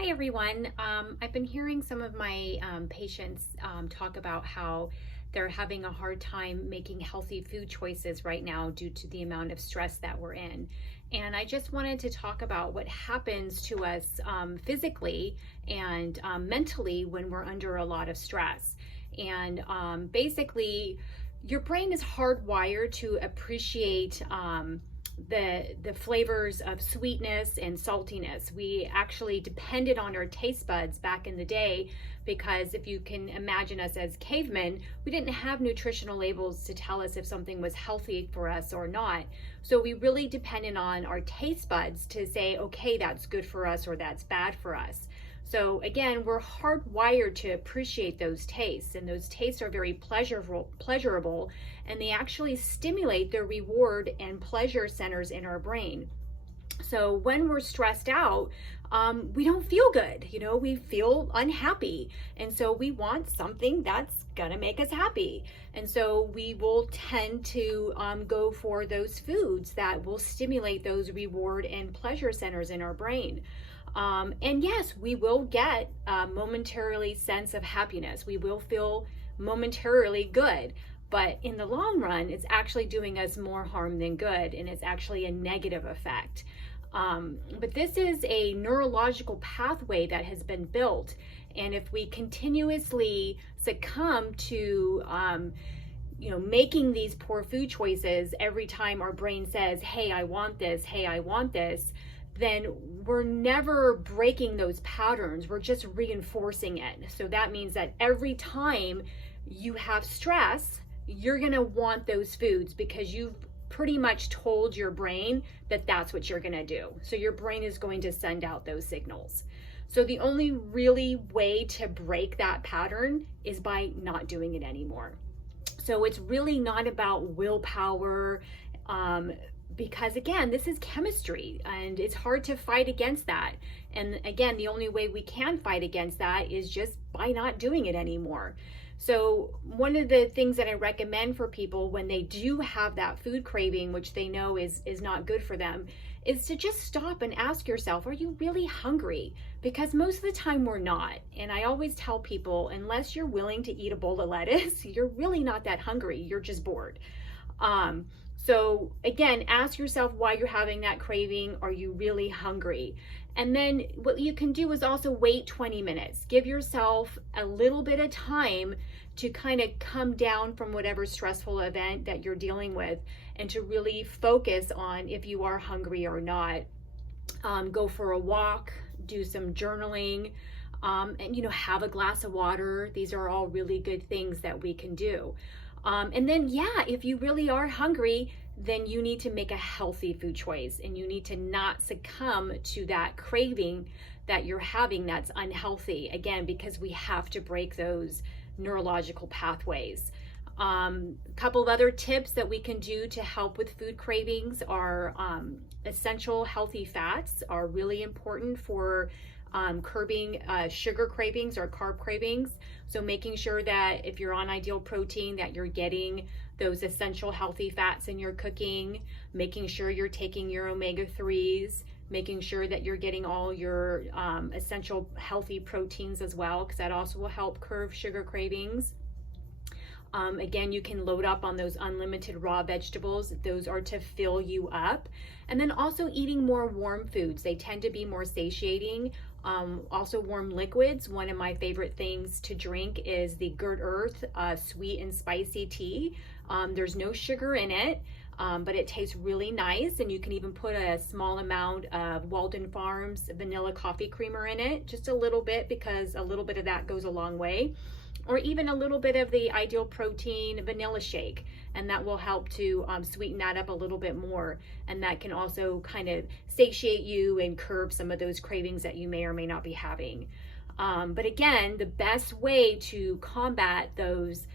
Hi everyone. I've been hearing some of my patients talk about how they're having a hard time making healthy food choices right now due to the amount of stress that we're in. And I just wanted to talk about what happens to us physically and mentally when we're under a lot of stress. And basically, your brain is hardwired to appreciate the flavors of sweetness and saltiness. We actually depended on our taste buds back in the day because if you can imagine us as cavemen, we didn't have nutritional labels to tell us if something was healthy for us or not. So we really depended on our taste buds to say, okay, that's good for us or that's bad for us. So again, we're hardwired to appreciate those tastes, and those tastes are very pleasurable, and they actually stimulate the reward and pleasure centers in our brain. So when we're stressed out, we don't feel good, we feel unhappy. And so we want something that's gonna make us happy. And so we will tend to go for those foods that will stimulate those reward and pleasure centers in our brain. And yes, we will get a momentarily sense of happiness. We will feel momentarily good, but in the long run, it's actually doing us more harm than good, and it's actually a negative effect. But this is a neurological pathway that has been built, and if we continuously succumb to making these poor food choices every time our brain says, hey, I want this, hey, I want this, then we're never breaking those patterns. We're just reinforcing it. So that means that every time you have stress, you're going to want those foods because you've pretty much told your brain that that's what you're going to do. So your brain is going to send out those signals. So the only really way to break that pattern is by not doing it anymore. So it's really not about willpower, because again, this is chemistry and it's hard to fight against that. And again, the only way we can fight against that is just by not doing it anymore. So one of the things that I recommend for people when they do have that food craving, which they know is not good for them, is to just stop and ask yourself, are you really hungry? Because most of the time we're not. And I always tell people, unless you're willing to eat a bowl of lettuce, you're really not that hungry. You're just bored. So again, ask yourself why you're having that craving. Are you really hungry? And then what you can do is also wait 20 minutes. Give yourself a little bit of time to kind of come down from whatever stressful event that you're dealing with and to really focus on if you are hungry or not. Go for a walk, do some journaling, and have a glass of water. These are all really good things that we can do. And then, if you really are hungry, then you need to make a healthy food choice and you need to not succumb to that craving that you're having that's unhealthy, again, because we have to break those neurological pathways. A couple of other tips that we can do to help with food cravings are essential healthy fats are really important for curbing sugar cravings or carb cravings. So making sure that if you're on Ideal Protein that you're getting those essential healthy fats in your cooking, making sure you're taking your omega-3s, making sure that you're getting all your essential healthy proteins as well, because that also will help curb sugar cravings. Again, you can load up on those unlimited raw vegetables. Those are to fill you up. And then also eating more warm foods. They tend to be more satiating. Also warm liquids. One of my favorite things to drink is the Good Earth sweet and spicy tea. There's no sugar in it, but it tastes really nice. And you can even put a small amount of Walden Farms vanilla coffee creamer in it, just a little bit, because a little bit of that goes a long way. Or even a little bit of the Ideal Protein vanilla shake, and that will help to sweeten that up a little bit more, and that can also kind of satiate you and curb some of those cravings that you may or may not be having. But again, the best way to combat those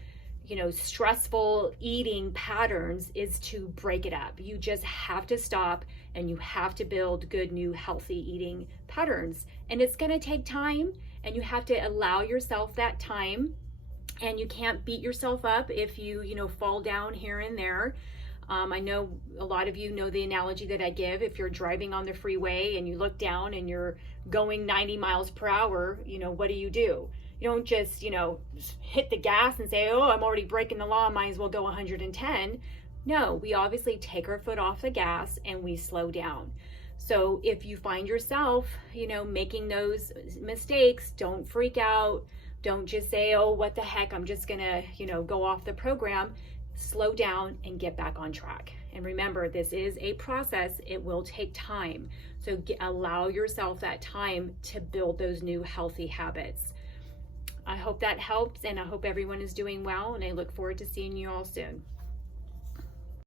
stressful eating patterns is to break it up. You just have to stop and you have to build good new healthy eating patterns, and it's going to take time, and you have to allow yourself that time, and you can't beat yourself up if you fall down here and there. I know a lot of you know the analogy that I give. If you're driving on the freeway and you look down and you're going 90 miles per hour, what do? You don't just, hit the gas and say, oh, I'm already breaking the law, might as well go 110. No, we obviously take our foot off the gas and we slow down. So if you find yourself, making those mistakes, don't freak out. Don't just say, oh, what the heck, I'm just gonna, go off the program. Slow down and get back on track. And remember, this is a process. It will take time. So allow yourself that time to build those new healthy habits. I hope that helps, and I hope everyone is doing well, and I look forward to seeing you all soon.